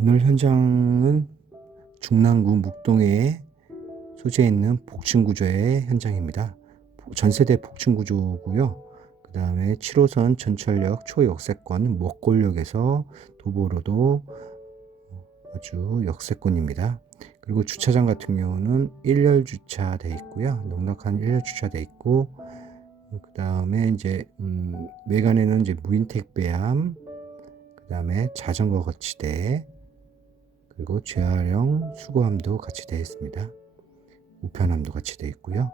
오늘 현장은 중랑구 묵동에 소재해 있는 복층 구조의 현장입니다. 전세대 복층 구조고요. 그 다음에 7호선 전철역 초역세권 먹골역에서 도보로도 아주 역세권입니다. 그리고 주차장 같은 경우는 1열 주차돼 있고요. 넉넉한 1열 주차돼 있고 그 다음에 이제 음, 외관에는 이제 무인 택배함, 그 다음에 자전거 거치대, 그리고 재활용 수거함도 같이 되어 있습니다. 우편함도 같이 되어 있고요.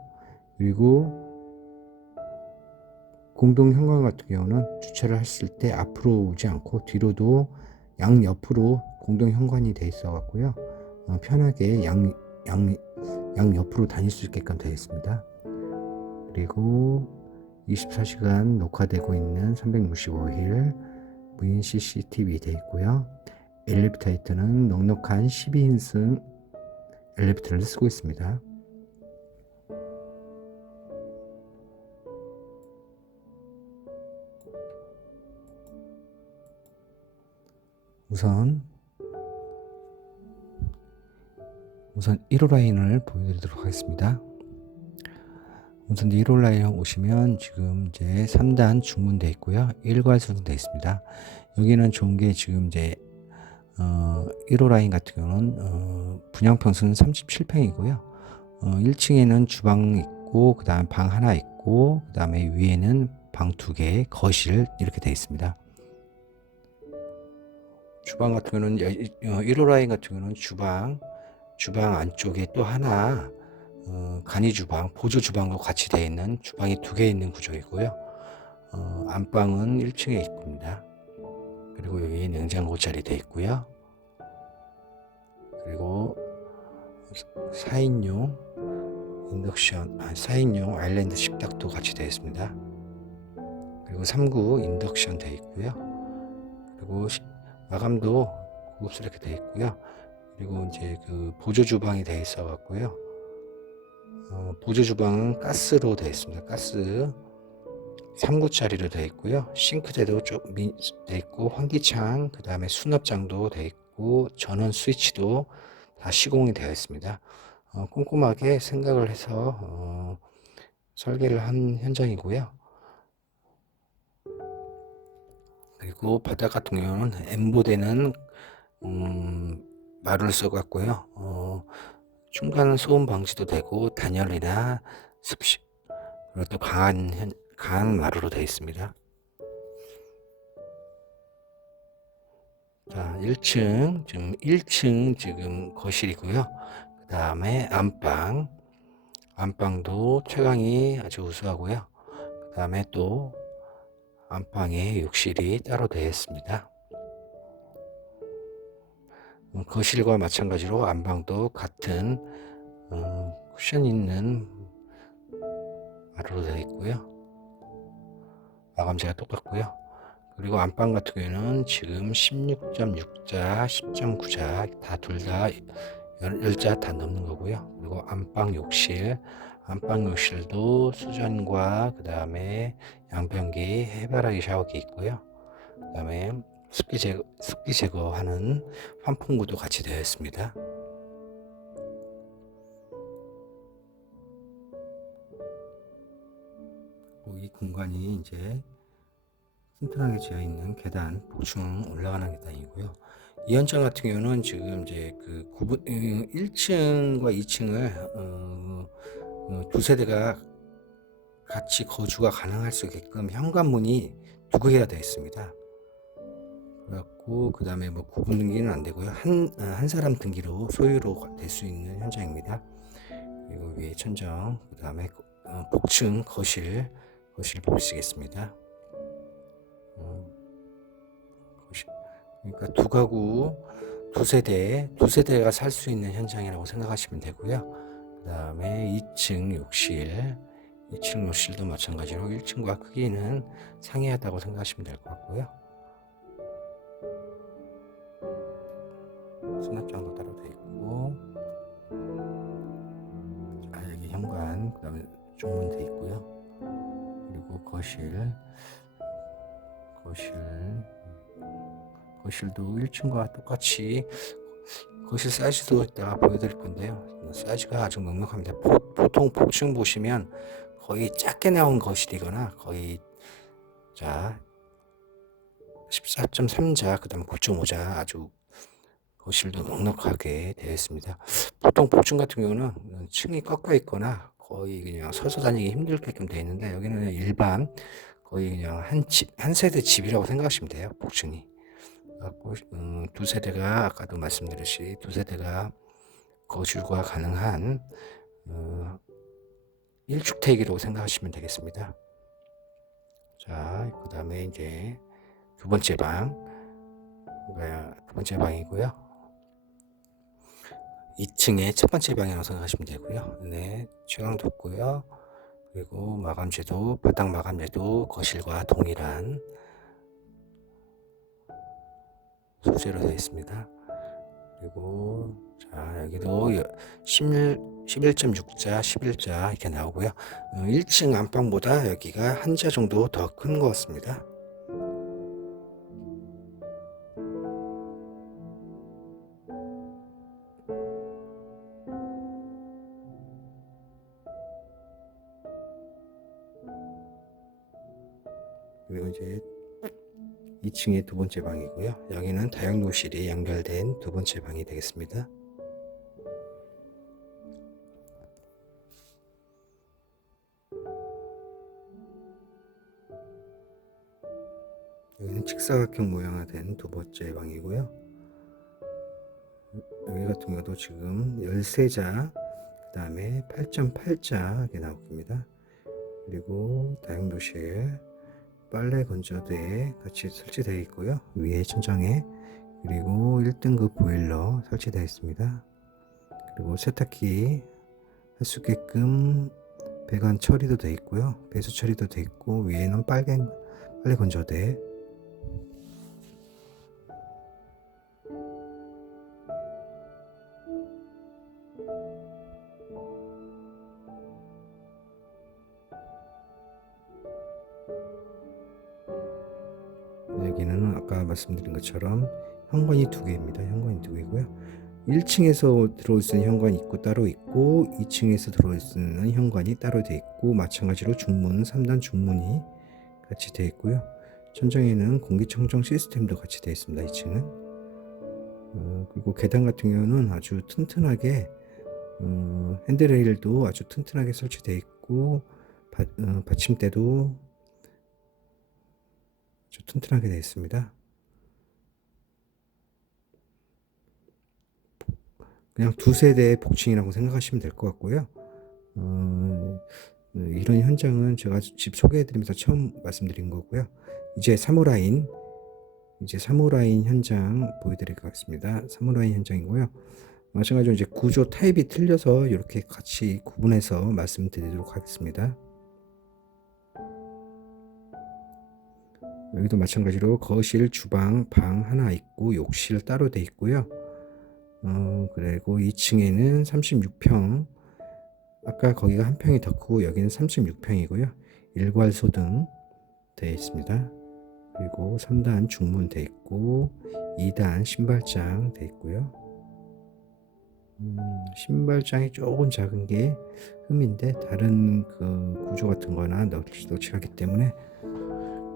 그리고 공동 현관 같은 경우는 주차를 했을 때 앞으로 오지 않고 뒤로도 양 옆으로 공동 현관이 되어 있어 갖고요. 어, 편하게 양, 양, 양 옆으로 다닐 수 있게끔 되어 있습니다. 그리고 24시간 녹화되고 있는 365일 무인 CCTV 되어 있고요. 엘리베이터 하이트는 넉넉한 12인승 엘리베이터를 쓰고 있습니다. 우선 우선 1호 라인을 보여드리도록 하겠습니다. 우선 1호 라인 오시면 지금 이제 3단 중문돼 있고요. 1괄 수정돼 있습니다. 여기는 좋은 게 지금 이제 어, 1호 라인 같은 경우는 어, 분양 평수는 37평이고요. 어, 1층에는 주방 있고 그 다음 방 하나 있고 그 다음에 위에는 방 두 개, 거실 이렇게 되어 있습니다. 주방 같은 경우는 1호 라인 같은 경우는 주방 주방 안쪽에 또 하나 어, 간이 주방, 보조 주방과 같이 되어 있는 주방이 두 개 있는 구조이고요. 어, 안방은 1층에 있습니다. 그리고 여기 냉장고 자리 되어 있고요. 그리고 4인용 인덕션, 아, 4인용 아일랜드 식탁도 같이 되어 있습니다. 그리고 3구 인덕션 되어 있고요. 그리고 시- 마감도 고급스럽게 되어 있고요. 그리고 이제 그 보조 주방이 되어 있어 갖고요. 어, 보조 주방은 가스로 되어 있습니다. 가스 3구짜리로 되어 있고요. 싱크대도 좀돼 있고 환기창, 그 다음에 수납장도 되어 있고 전원 스위치도 다 시공이 되어 있습니다. 어, 꼼꼼하게 생각을 해서 어, 설계를 한 현장이고요. 그리고 바닥 같은 경우는 엠보되는 음, 마루를 써갖고요. 어, 중간 소음 방지도 되고 단열이나 습식 그리고 또 강한 현- 강한 마루로 되어 있습니다. 자, 1층 지금 1층 지금 거실이고요. 그 다음에 안방 안방도 채광이 아주 우수하고요. 그 다음에 또 안방에 욕실이 따로 되어 있습니다. 음, 거실과 마찬가지로 안방도 같은 어, 쿠션 있는 마루로 되어 있고요. 마감재가 똑같고요. 그리고 안방 같은 경우에는 지금 16.6자, 10.9자 다 둘다 10자 다 넘는 거고요. 그리고 안방 욕실, 안방 욕실도 수전과 그 다음에 양변기, 해바라기 샤워기 있고요. 그 다음에 습기 제거, 습기 제거하는 환풍구도 같이 되어 있습니다. 이 공간이 이제 튼튼하게 지어 있는 계단, 복층 올라가는 계단이고요. 이 현장 같은 경우는 지금 이제 그 구분 1층과 2층을 어, 어, 두 세대가 같이 거주가 가능할 수 있게끔 현관문이 두 개가 되어 있습니다. 그래갖고 그 다음에 뭐 구분 등기는 안 되고요. 한, 어, 한 사람 등기로 소유로 될 수 있는 현장입니다. 그리고 위에 천정, 그 다음에 어, 복층 거실, 거실 보시겠습니다. 어, 거실. 그러니까 두 가구, 두 세대, 두 세대가 살 수 있는 현장이라고 생각하시면 되고요. 그 다음에 2층 욕실, 2층 욕실도 마찬가지로 1층과 크기는 상이하다고 생각하시면 될 것 같고요. 수납장도 따로 돼 있고 아 여기 현관 그 다음에 중문 돼 있고요 거실 거실 거실도 1층과 똑같이 거실 사이즈도 이따가 보여드릴 건데요. 사이즈가 아주 넉넉합니다. 보, 보통 복층 보시면 거의 작게 나온 거실이거나 거의 자 14.3자 그 다음에 9.5자 아주 거실도 넉넉하게 되어 있습니다. 보통 복층 같은 경우는 층이 꺾여 있거나 거의 그냥 서서 다니기 힘들게끔 되어 있는데 여기는 그냥 일반 거의 그냥 한 집, 한 세대 집이라고 생각하시면 돼요. 복층이. 음, 두 세대가 아까도 말씀드렸듯이 두 세대가 거주가 가능한 어, 1주택이라고 생각하시면 되겠습니다. 자, 그 다음에 이제 두 번째 방, 두 번째 방이고요. 2층에 첫 번째 방이라고 생각하시면 되고요. 네, 취향도 없고요. 그리고 마감재도, 바닥 마감재도 거실과 동일한 소재로 되어 있습니다. 그리고 자 여기도 11, 11.6자, 11자 이렇게 나오고요. 어, 1층 안방보다 여기가 한 자 정도 더 큰 것 같습니다. 2층의 두 번째 방이고요. 여기는 다용도실이 연결된 두 번째 방이 되겠습니다. 여기는 직사각형 모양화된 두 번째 방이고요. 여기 같은 경우도 지금 13자, 그 다음에 8.8자 이렇게 나옵니다. 그리고 다용도실, 빨래 건조대에 같이 설치되어 있고요. 위에 천장에 그리고 1등급 보일러 설치되어 있습니다. 그리고 세탁기 할 수 있게끔 배관 처리도 되어 있고요. 배수 처리도 되어 있고 위에는 빨간 빨래 건조대 아까 말씀드린 것처럼 현관이 두 개입니다. 현관이 두 개고요. 1층에서 들어올 수 있는 현관이 있고 따로 있고 2층에서 들어올 수 있는 현관이 따로 되어 있고 마찬가지로 중문 3단 중문이 같이 되어 있고요. 천장에는 공기청정 시스템도 같이 되어 있습니다. 2층은 어, 그리고 계단 같은 경우는 아주 튼튼하게 어, 핸드레일도 아주 튼튼하게 설치되어 있고 바, 어, 받침대도 아주 튼튼하게 되어 있습니다. 그냥 두 세대의 복층이라고 생각하시면 될 것 같고요. 어, 이런 현장은 제가 집 소개해드리면서 처음 말씀드린 거고요. 이제 사무라인, 이제 사무라인 현장 보여드리겠습니다. 사무라인 현장이고요. 마찬가지로 이제 구조 타입이 틀려서 이렇게 같이 구분해서 말씀드리도록 하겠습니다. 여기도 마찬가지로 거실, 주방, 방 하나 있고 욕실 따로 돼 있고요. 어, 그리고 2층에는 36평. 아까 거기가 한 평이 더 크고 여기는 36평이고요. 일괄소 등 되어 있습니다. 그리고 3단 중문 되어 있고 2단 신발장 되어 있고요. 음, 신발장이 조금 작은 게 흠인데 다른 그 구조 같은 거나 널찍널찍하기 때문에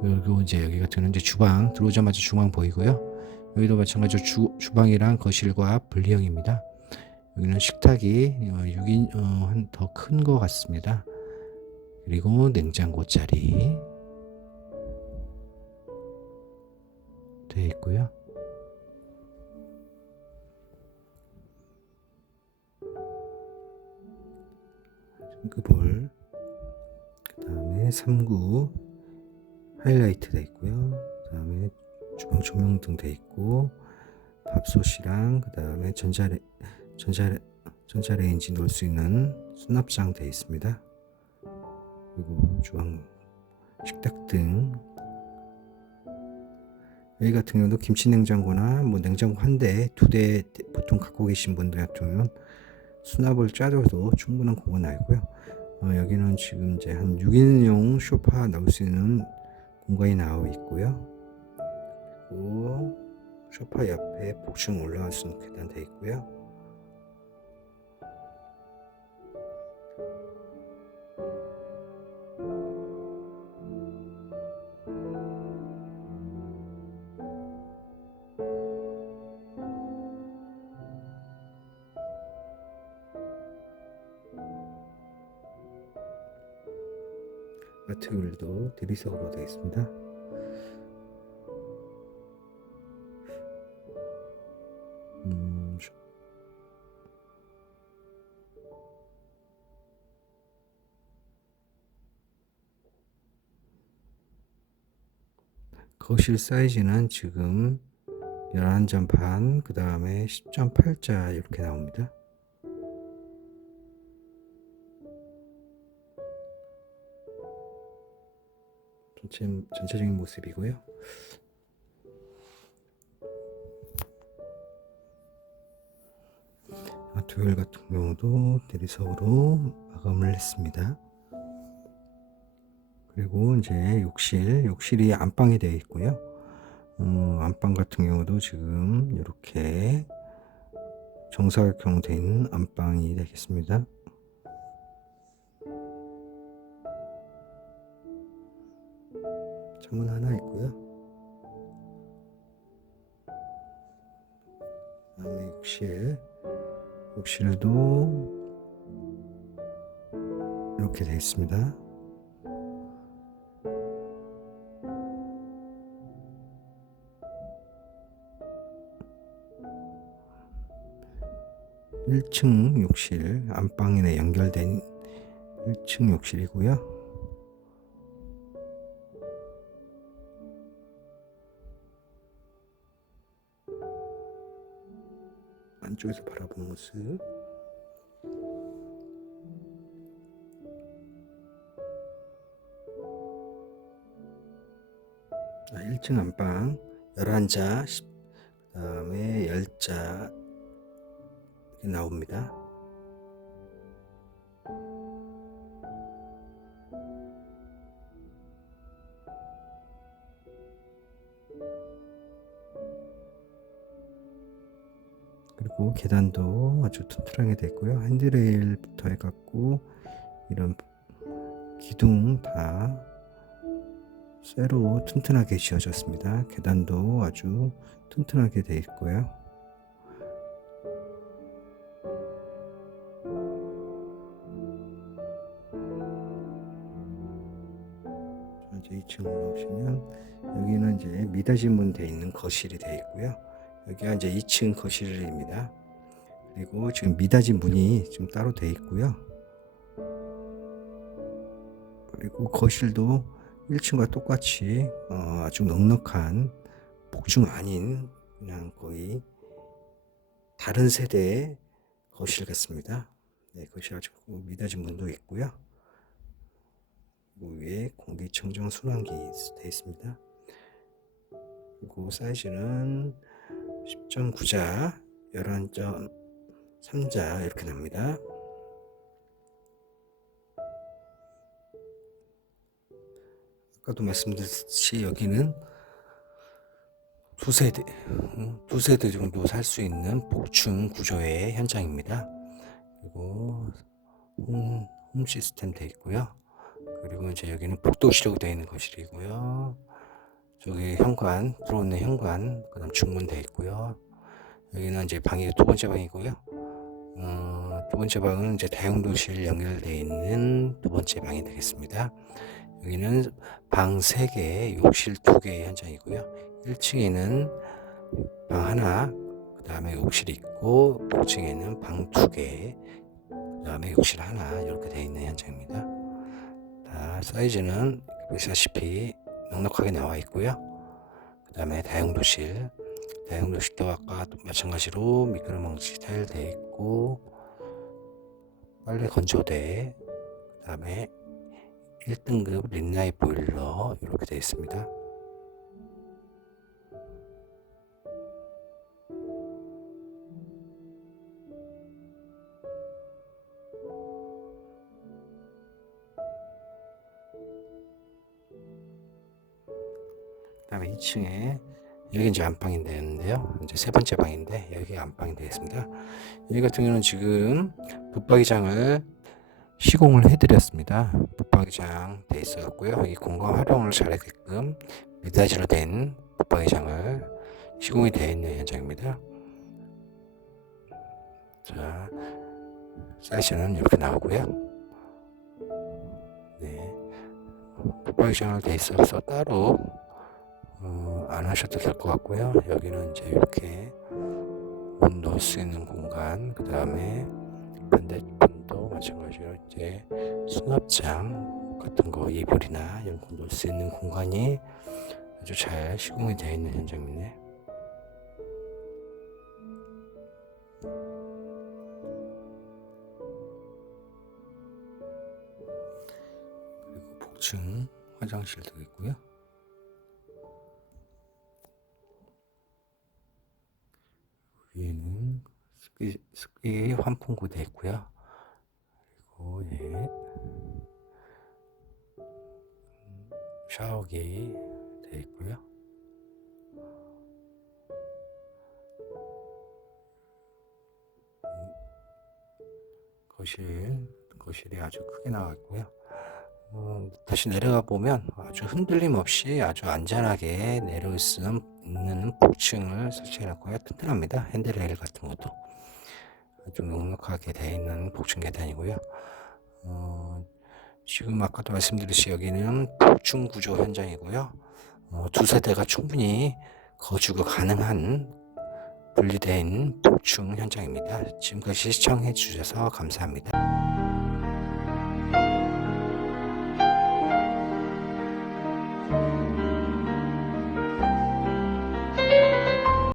그리고 이제 여기 같은 이제 주방 들어오자마자 주방 보이고요. 여기도 마찬가지로 주, 주방이랑 거실과 분리형입니다. 여기는 식탁이 6인 어, 더 큰 것 같습니다. 그리고 냉장고 자리 되어 있고요. 싱크볼 그 다음에 3구 하이라이트 되어 있고요. 그 다음에 조명 등 되어 있고 밥솥이랑 그 다음에 전자레 전자레 전자레인지 놓을 수 있는 수납장 되어 있습니다. 그리고 주방 식탁 등 여기 같은 경우도 김치 냉장고나 뭐 냉장고 한 대, 두 대 보통 갖고 계신 분들 같은 경우는 수납을 짜줘도 충분한 공간 알고요. 어, 여기는 지금 이제 한 6인용 소파 넣을 수 있는 공간이 나와 있고요. 그리고 소파 옆에 복층 올라갈 수 있는 계단 돼 있고요. 아트윌도 대리석으로 되어 있습니다. 거실 사이즈는 지금 11점 반, 그 다음에 10.8자 이렇게 나옵니다. 전체, 전체적인 모습이고요. 아트웰 같은 경우도 대리석으로 마감을 했습니다. 그리고 이제 욕실, 욕실이 안방이 되어 있고요. 음, 안방 같은 경우도 지금 이렇게 정사각형 된 안방이 되겠습니다. 창문 하나 있고요. 다음에 욕실, 욕실도 이렇게 되어 있습니다. 일층 욕실 안방에 연결된 1층 욕실이고요. 안쪽에서 바라보는 모습. 아, 1층 안방 11자, 그 다음에 10자 이렇게 나옵니다. 그리고 계단도 아주 튼튼하게 됐고요. 핸드레일부터 해갖고 이런 기둥 다 쇠로 튼튼하게 지어졌습니다. 계단도 아주 튼튼하게 되어 있고요. 이제 미닫이문 되어 있는 거실이 되어 있고요. 여기가 이제 2층 거실입니다. 그리고 지금 미닫이 문이 지금 따로 되어 있고요. 그리고 거실도 1층과 똑같이 어, 아주 넉넉한 복층 아닌 그냥 거의 다른 세대의 거실 같습니다. 네, 거실 아주 미닫이 문도 있고요. 위에 공기청정 순환기 되어 있습니다. 그리고 사이즈는 10.9자, 11.3자 이렇게 납니다. 아까도 말씀드렸듯이 여기는 두 세대, 어, 두 세대 정도 살 수 있는 복층 구조의 현장입니다. 그리고 홈, 홈 시스템 되어 있고요. 그리고 이제 여기는 복도시로 되어 있는 거실이고요. 저기 현관, 들어오는 현관, 그 다음 중문 되어 있고요. 여기는 이제 방이 두 번째 방이고요. 어, 두 번째 방은 이제 다용도실 연결되어 있는 두 번째 방이 되겠습니다. 여기는 방 3개, 욕실 2개의 현장이고요. 1층에는 방 하나, 그 다음에 욕실이 있고, 5층에는 방 2개, 그 다음에 욕실 하나, 이렇게 되어 있는 현장입니다. 자, 사이즈는 보시다시피 넉넉하게 나와 있고요. 그 다음에 다용도실, 다용도실도 아까 또 마찬가지로 미끄럼방지 타일 되어 있고, 빨래 건조대, 그 다음에 1등급 린나이 보일러 이렇게 되어 있습니다. 그다음에 2층에 여기 이제 안방이 되는데요. 이제 세 번째 방인데 여기가 안방이 되겠습니다. 여기 같은 경우는 지금 붙박이장을 시공을 해드렸습니다. 붙박이장 돼 있었고요. 이 공간 활용을 잘하게끔 미닫이로 된 붙박이장을 시공이 되어 있는 현장입니다. 자, 사이즈는 이렇게 나오고요. 네, 붙박이장을 돼 있어서 따로 어, 안 하셔도 될 것 같고요. 여기는 이제 이렇게 문 넣을 수 있는 공간, 그 다음에 반대편도 마찬가지로 이제 수납장 같은 거 이불이나 이런 거 놓을 수 있는 공간이 아주 잘 시공이 되어 있는 현장이네. 그리고 복층 화장실도 있고요. 습기 환풍구 있고요. 그리고 예. 음, 샤워기 되어 있고요. 음, 거실, 거실이 아주 크게 나와 있고요. 어, 다시 내려가 보면 아주 흔들림 없이 아주 안전하게 내려올 수 있는 복층을 설치해 놨고요. 튼튼합니다. 핸드레일 같은 것도 아주 넉넉하게 되어 있는 복층 계단이고요. 어, 지금 아까도 말씀드렸듯이 여기는 복층 구조 현장이고요. 어, 두 세대가 충분히 거주가 가능한 분리된 복층 현장입니다. 지금까지 시청해 주셔서 감사합니다.